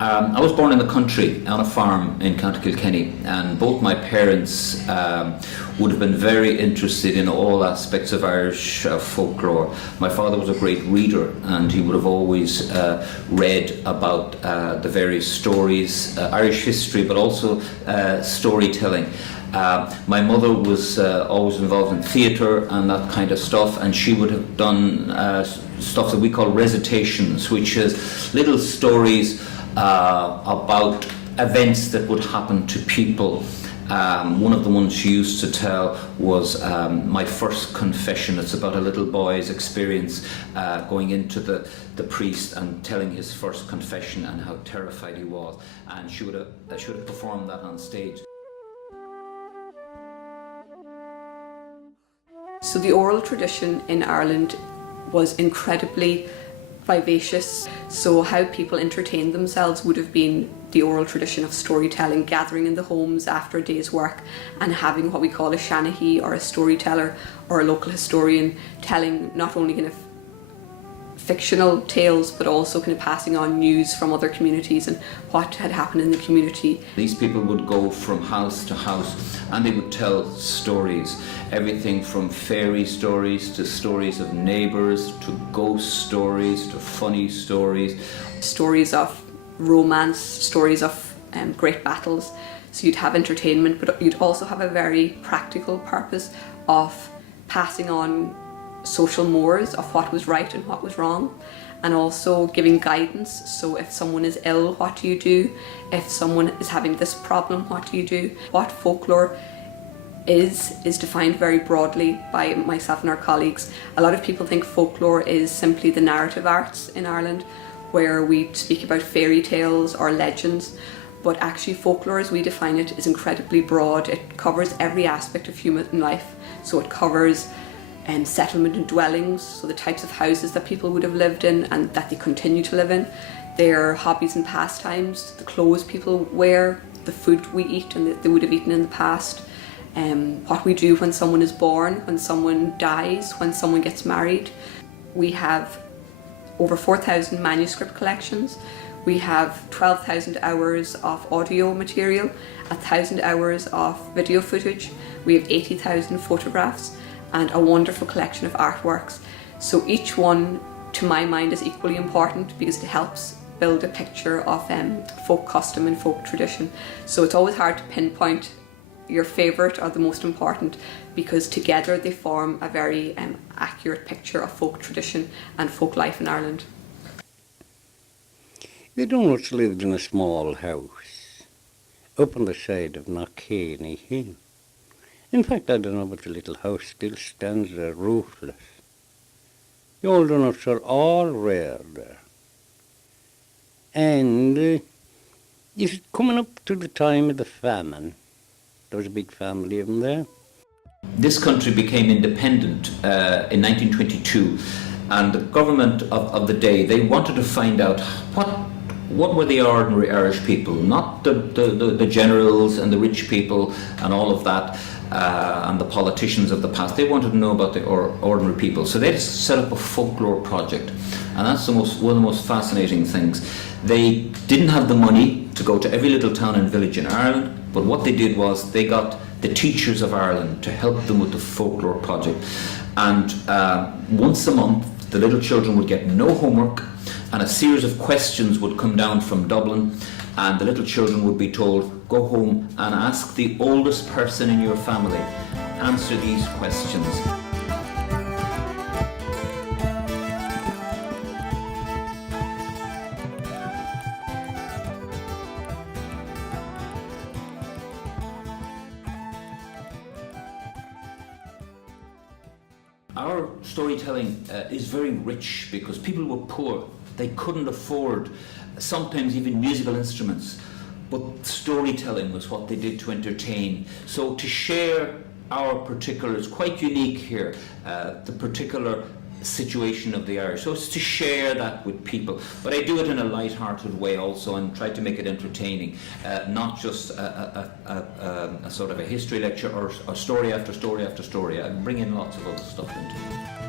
I was born in the country on a farm in County Kilkenny, and both my parents would have been very interested in all aspects of Irish folklore. My father was a great reader, and he would have always read about the various stories, Irish history, but also storytelling. My mother was always involved in theatre and that kind of stuff, and she would have done stuff that we call recitations, which is little stories about events that would happen to people. One of the ones she used to tell was My First Confession. It's about a little boy's experience going into the priest and telling his first confession and how terrified he was. And she would have performed that on stage. So the oral tradition in Ireland was incredibly vivacious. So how people entertained themselves would have been the oral tradition of storytelling, gathering in the homes after a day's work and having what we call a shanahee, or a storyteller or a local historian, telling not only kind of fictional tales but also kind of passing on news from other communities and what had happened in the community. These people would go from house to house and they would tell stories, everything from fairy stories to stories of neighbours to ghost stories to funny stories. Stories of romance, stories of great battles. So you'd have entertainment, but you'd also have a very practical purpose of passing on social mores of what was right and what was wrong, and also giving guidance. So if someone is ill, what do you do? If someone is having this problem, what do you do? What folklore is defined very broadly by myself and our colleagues. A lot of people think folklore is simply the narrative arts in Ireland, where we speak about fairy tales or legends, but actually folklore, as we define it, is incredibly broad. It covers every aspect of human life. So it covers settlement and dwellings, so the types of houses that people would have lived in and that they continue to live in, their hobbies and pastimes, the clothes people wear, the food we eat and that they would have eaten in the past, what we do when someone is born, when someone dies, when someone gets married. We have over 4,000 manuscript collections. We have 12,000 hours of audio material, 1,000 hours of video footage. We have 80,000 photographs and a wonderful collection of artworks. So each one, to my mind, is equally important because it helps build a picture of folk custom and folk tradition. So it's always hard to pinpoint your favourite or the most important, because together they form a very accurate picture of folk tradition and folk life in Ireland. We once lived in a small house up on the side of Knockhaney Hill. In fact, I don't know, but the little house still stands there roofless. The old nuts are all rare there. And it's coming up to the time of the famine. There was a big family of them there. This country became independent in 1922, and the government of the day, they wanted to find out what were the ordinary Irish people, not the generals and the rich people and all of that, and the politicians of the past. They wanted to know about the ordinary people. So they just set up a folklore project, and that's one of the most fascinating things. They didn't have the money to go to every little town and village in Ireland, but what they did was they got the teachers of Ireland to help them with the folklore project. And once a month, the little children would get no homework, and a series of questions would come down from Dublin, and the little children would be told, go home and ask the oldest person in your family, answer these questions. Our storytelling is very rich because people were poor. They couldn't afford sometimes even musical instruments, but storytelling was what they did to entertain. So to share our particular, it's quite unique here, the particular situation of the Irish. So it's to share that with people. But I do it in a light-hearted way also, and try to make it entertaining, not just a sort of a history lecture or story after story after story. I bring in lots of other stuff into it.